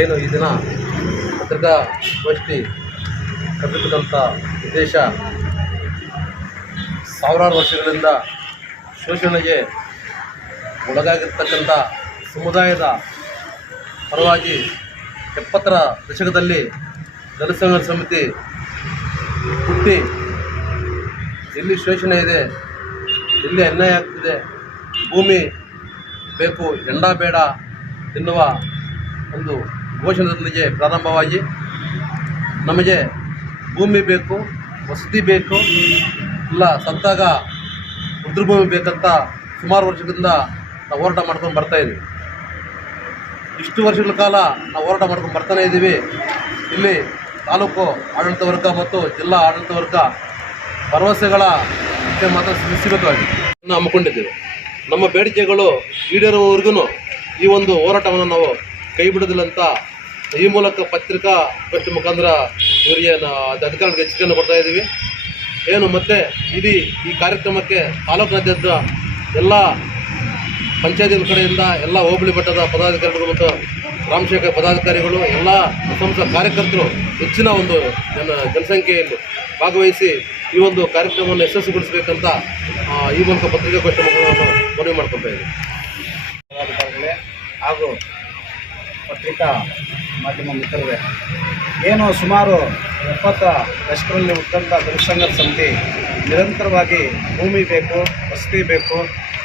ಏನು ಈ ದಿನ ಪತ್ರಿಕಾಗೋಷ್ಠಿ ಕರೆದಿರ್ತಕ್ಕಂಥ ಉದ್ದೇಶ? ಸಾವಿರಾರು ವರ್ಷಗಳಿಂದ ಶೋಷಣೆಗೆ ಒಳಗಾಗಿರ್ತಕ್ಕಂಥ ಸಮುದಾಯದ ಪರವಾಗಿ ಎಪ್ಪತ್ತರ ದಶಕದಲ್ಲಿ ಸಂಘರ್ಷ ಸಮಿತಿ ಹುಟ್ಟಿ ಎಲ್ಲಿ ಶೋಷಣೆ ಇದೆ, ಎಲ್ಲಿ ಅನ್ಯಾಯ ಆಗ್ತಿದೆ, ಭೂಮಿ ಬೇಕು, ಎಂಡ ಬೇಡ ಎನ್ನುವ ಒಂದು ಘೋಷಣೆಯೊಂದಿಗೆ ಪ್ರಾರಂಭವಾಗಿ ನಮಗೆ ಭೂಮಿ ಬೇಕು, ವಸತಿ ಬೇಕು, ಇಲ್ಲ ಸತ್ತಾಗ ರುದ್ರಭೂಮಿ ಬೇಕಂತ ಸುಮಾರು ವರ್ಷದಿಂದ ನಾವು ಹೋರಾಟ ಮಾಡ್ಕೊಂಡು ಬರ್ತಾ ಇದ್ದೀವಿ. ಇಷ್ಟು ವರ್ಷಗಳ ಕಾಲ ನಾವು ಹೋರಾಟ ಮಾಡ್ಕೊಂಡು ಬರ್ತಾನೆ ಇದ್ದೀವಿ. ಇಲ್ಲಿ ತಾಲೂಕು ಆಡಳಿತ ವರ್ಗ ಮತ್ತು ಜಿಲ್ಲಾ ಆಡಳಿತ ವರ್ಗ ಭರವಸೆಗಳ ಮಾತ್ರ ನಿಶ್ಚಿತವಾಗಿ ಹಮ್ಮಿಕೊಂಡಿದ್ದೇವೆ. ನಮ್ಮ ಬೇಡಿಕೆಗಳು ಈಡೇರುವವರೆಗೂ ಈ ಒಂದು ಹೋರಾಟವನ್ನು ನಾವು ಕೈ ಬಿಡೋದಿಲ್ಲ ಅಂತ ಈ ಮೂಲಕ ಪತ್ರಿಕಾ ಪ್ರತಿ ಮುಖಾಂತರ ಇವರಿಗೆ ಅಧಿಕಾರಿಗಳಿಗೆ ಎಚ್ಚರಿಕೆಯನ್ನು ಕೊಡ್ತಾ ಇದ್ದೀವಿ. ಏನು ಮತ್ತೆ ಇಡೀ ಈ ಕಾರ್ಯಕ್ರಮಕ್ಕೆ ತಾಲೂಕಿನಾದ್ಯಂತ ಎಲ್ಲ ಪಂಚಾಯತಿಗಳ ಕಡೆಯಿಂದ ಎಲ್ಲ ಹೋಬಳಿ ಮಟ್ಟದ ಪದಾಧಿಕಾರಿಗಳು ಮತ್ತು ಗ್ರಾಮಶೇಖರ ಪದಾಧಿಕಾರಿಗಳು, ಎಲ್ಲ ಸಂಸ್ಥೆ ಕಾರ್ಯಕರ್ತರು ಹೆಚ್ಚಿನ ಒಂದು ಜನ ಜನಸಂಖ್ಯೆಯಲ್ಲಿ ಭಾಗವಹಿಸಿ ಈ ಒಂದು ಕಾರ್ಯಕ್ರಮವನ್ನು ಯಶಸ್ವಿಗೊಳಿಸಬೇಕಂತ ಈ ಮೂಲಕ ಪತ್ರಿಕಾಗೋಷ್ಠಿ ಮನವಿ ಮಾಡ್ಕೊತಾ ಇದ್ದೀವಿ. ಹಾಗೂ ಪತ್ರಿಕಾ ಮಾಧ್ಯಮ ಮಿತ್ರರೇ, ಏನು ಸುಮಾರು ಎಪ್ಪತ್ತ ದಶಕದಲ್ಲಿ ಹುಟ್ಟಂಥ ದಲಿತ ಸಮಿತಿ ನಿರಂತರವಾಗಿ ಭೂಮಿ ಬೇಕು, ವಸತಿ ಬೇಕು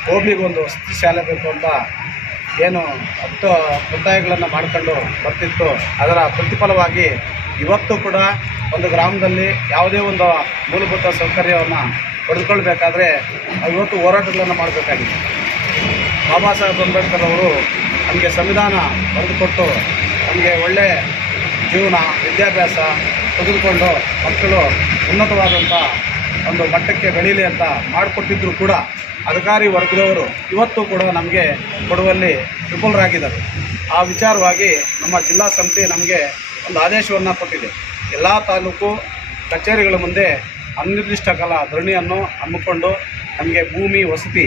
ಹೋಬಳಿಗೊಂದು ವಸತಿ ಶಾಲೆ ಬೇಕು ಅಂತ ಏನು ಹತ್ತು ಒತ್ತಾಯಗಳನ್ನು ಮಾಡಿಕೊಂಡು ಬರ್ತಿತ್ತು. ಅದರ ಪ್ರತಿಫಲವಾಗಿ ಇವತ್ತು ಕೂಡ ಒಂದು ಗ್ರಾಮದಲ್ಲಿ ಯಾವುದೇ ಒಂದು ಮೂಲಭೂತ ಸೌಕರ್ಯವನ್ನು ಪಡೆದುಕೊಳ್ಬೇಕಾದ್ರೆ ಇವತ್ತು ಹೋರಾಟಗಳನ್ನು ಮಾಡಬೇಕಾಗಿದೆ. ಬಾಬಾ ಸಾಹೇಬ್ ಅಂಬೇಡ್ಕರ್ ಅವರು ನಮಗೆ ಸಂವಿಧಾನ ಬರೆದುಕೊಟ್ಟು ನಮಗೆ ಒಳ್ಳೆ ಜೀವನ, ವಿದ್ಯಾಭ್ಯಾಸ ತೆಗೆದುಕೊಂಡು ಮಕ್ಕಳು ಉನ್ನತವಾದಂಥ ಒಂದು ಮಟ್ಟಕ್ಕೆ ಬೆಳೀಲಿ ಅಂತ ಮಾಡಿಕೊಟ್ಟಿದ್ರು ಕೂಡ ಅಧಿಕಾರಿ ವರ್ಗದವರು ಇವತ್ತು ಕೂಡ ನಮಗೆ ಕೊಡುವಲ್ಲಿ ವಿಫಲರಾಗಿದ್ದಾರೆ. ಆ ವಿಚಾರವಾಗಿ ನಮ್ಮ ಜಿಲ್ಲಾ ಸಮಿತಿ ನಮಗೆ ಒಂದು ಆದೇಶವನ್ನು ಕೊಟ್ಟಿದೆ. ಎಲ್ಲ ತಾಲೂಕು ಕಚೇರಿಗಳ ಮುಂದೆ ಅನಿರ್ದಿಷ್ಟ ಕಾಲ ಧರಣಿಯನ್ನು ಹಮ್ಮಿಕೊಂಡು ನಮಗೆ ಭೂಮಿ, ವಸತಿ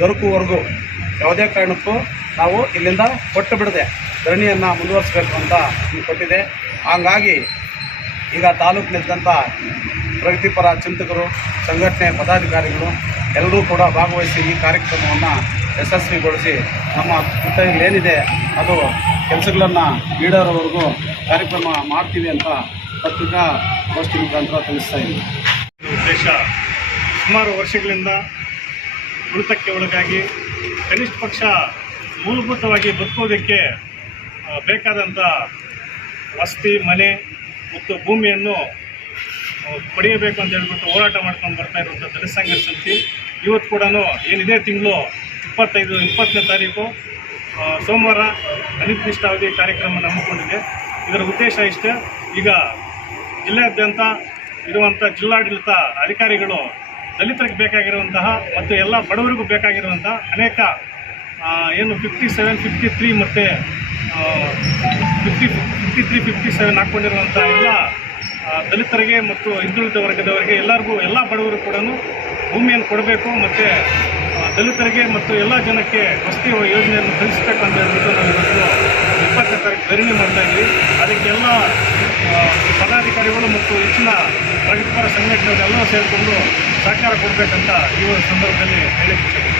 ದೊರಕುವವರೆಗೂ ಯಾವುದೇ ಕಾರಣಕ್ಕೂ ನಾವು ಇಲ್ಲಿಂದ ಕೊಟ್ಟು ಬಿಡದೆ ಧರಣಿಯನ್ನು ಮುಂದುವರಿಸಬೇಕು ಅಂತ ಕೊಟ್ಟಿದೆ. ಹಾಗಾಗಿ ಈಗ ತಾಲೂಕಿನಿದ್ದಂಥ ಪ್ರಗತಿಪರ ಚಿಂತಕರು, ಸಂಘಟನೆ ಪದಾಧಿಕಾರಿಗಳು ಎಲ್ಲರೂ ಕೂಡ ಭಾಗವಹಿಸಿ ಈ ಕಾರ್ಯಕ್ರಮವನ್ನು ಯಶಸ್ವಿಗೊಳಿಸಿ ನಮ್ಮ ಏನಿದೆ ಅದು ಕೆಲಸಗಳನ್ನು ಈಡೇರೋವರೆಗೂ ಕಾರ್ಯಕ್ರಮ ಮಾಡ್ತೀವಿ ಅಂತ ಪತ್ರಿಕಾ ಗೋಷ್ಠಿ ಮುಖಾಂತರ ತಿಳಿಸ್ತಾ ಇದ್ದೀನಿ. ಉದ್ದೇಶ. ಸುಮಾರು ವರ್ಷಗಳಿಂದ ತುಳಿತಕ್ಕೆ ಒಳಗಾಗಿ ಕನಿಷ್ಠ ಪಕ್ಷ ಮೂಲಭೂತವಾಗಿ ಬದುಕೋದಕ್ಕೆ ಬೇಕಾದಂಥ ವಸತಿ, ಮನೆ ಮತ್ತು ಭೂಮಿಯನ್ನು ಪಡೆಯಬೇಕು ಅಂತ ಹೇಳ್ಬಿಟ್ಟು ಹೋರಾಟ ಮಾಡ್ಕೊಂಡು ಬರ್ತಾ ಇರುವಂಥ ದಲಿತ ಸಂಸ್ಥೆ ಸಮಿತಿ. ಇವತ್ತು ಕೂಡ ಏನಿದೆ ತಿಂಗಳು ಇಪ್ಪತ್ತೈದು, ಇಪ್ಪತ್ತನೇ ತಾರೀಕು ಸೋಮವಾರ ಅನಿರ್ದಿಷ್ಟಾವಧಿ ಕಾರ್ಯಕ್ರಮ ಹಮ್ಮಿಕೊಂಡಿದೆ. ಇದರ ಉದ್ದೇಶ ಇಷ್ಟೇ, ಈಗ ಜಿಲ್ಲೆಯಾದ್ಯಂತ ಇರುವಂಥ ಜಿಲ್ಲಾಡಳಿತ ಅಧಿಕಾರಿಗಳು ದಲಿತರಿಗೆ ಬೇಕಾಗಿರುವಂತಹ ಮತ್ತು ಎಲ್ಲ ಬಡವರಿಗೂ ಬೇಕಾಗಿರುವಂತಹ ಅನೇಕ ಏನು ಫಿಫ್ಟಿ ಸೆವೆನ್ ಫಿಫ್ಟಿ ತ್ರೀ ಮತ್ತು fifty fifty three fifty seven ಹಾಕ್ಕೊಂಡಿರುವಂಥ ಎಲ್ಲ ದಲಿತರಿಗೆ ಮತ್ತು ಹಿಂದುಳಿದ ವರ್ಗದವರಿಗೆ ಎಲ್ಲರಿಗೂ, ಎಲ್ಲ ಬಡವರು ಕೂಡ ಭೂಮಿಯನ್ನು ಕೊಡಬೇಕು ಮತ್ತು ದಲಿತರಿಗೆ ಮತ್ತು ಎಲ್ಲ ಜನಕ್ಕೆ ವಸತಿ ಯೋಜನೆಯನ್ನು ತಿಳಿಸ್ಬೇಕು ಅಂತ ಹೇಳ್ಬಿಟ್ಟು ನಾವು ಇವತ್ತು ಇಪ್ಪತ್ತನೇ ತಾರೀಕು ಧರಣಿ ಮಾಡ್ತಾ ಇದ್ವಿ ಅದಕ್ಕೆಲ್ಲ ಆ, ಪದಾಧಿಕಾರಿಗಳು ಮತ್ತು ಹೆಚ್ಚಿನ ಪ್ರಗತಿಪರ ಸಂಘಟನೆಗಳೆಲ್ಲ ಸೇರಿಕೊಂಡು ಸಹಕಾರ ಕೊಡಬೇಕಂತ ಈ ಒಂದು ಸಂದರ್ಭದಲ್ಲಿ ಹೇಳಿಕೊಟ್ಟಿದ್ದೀವಿ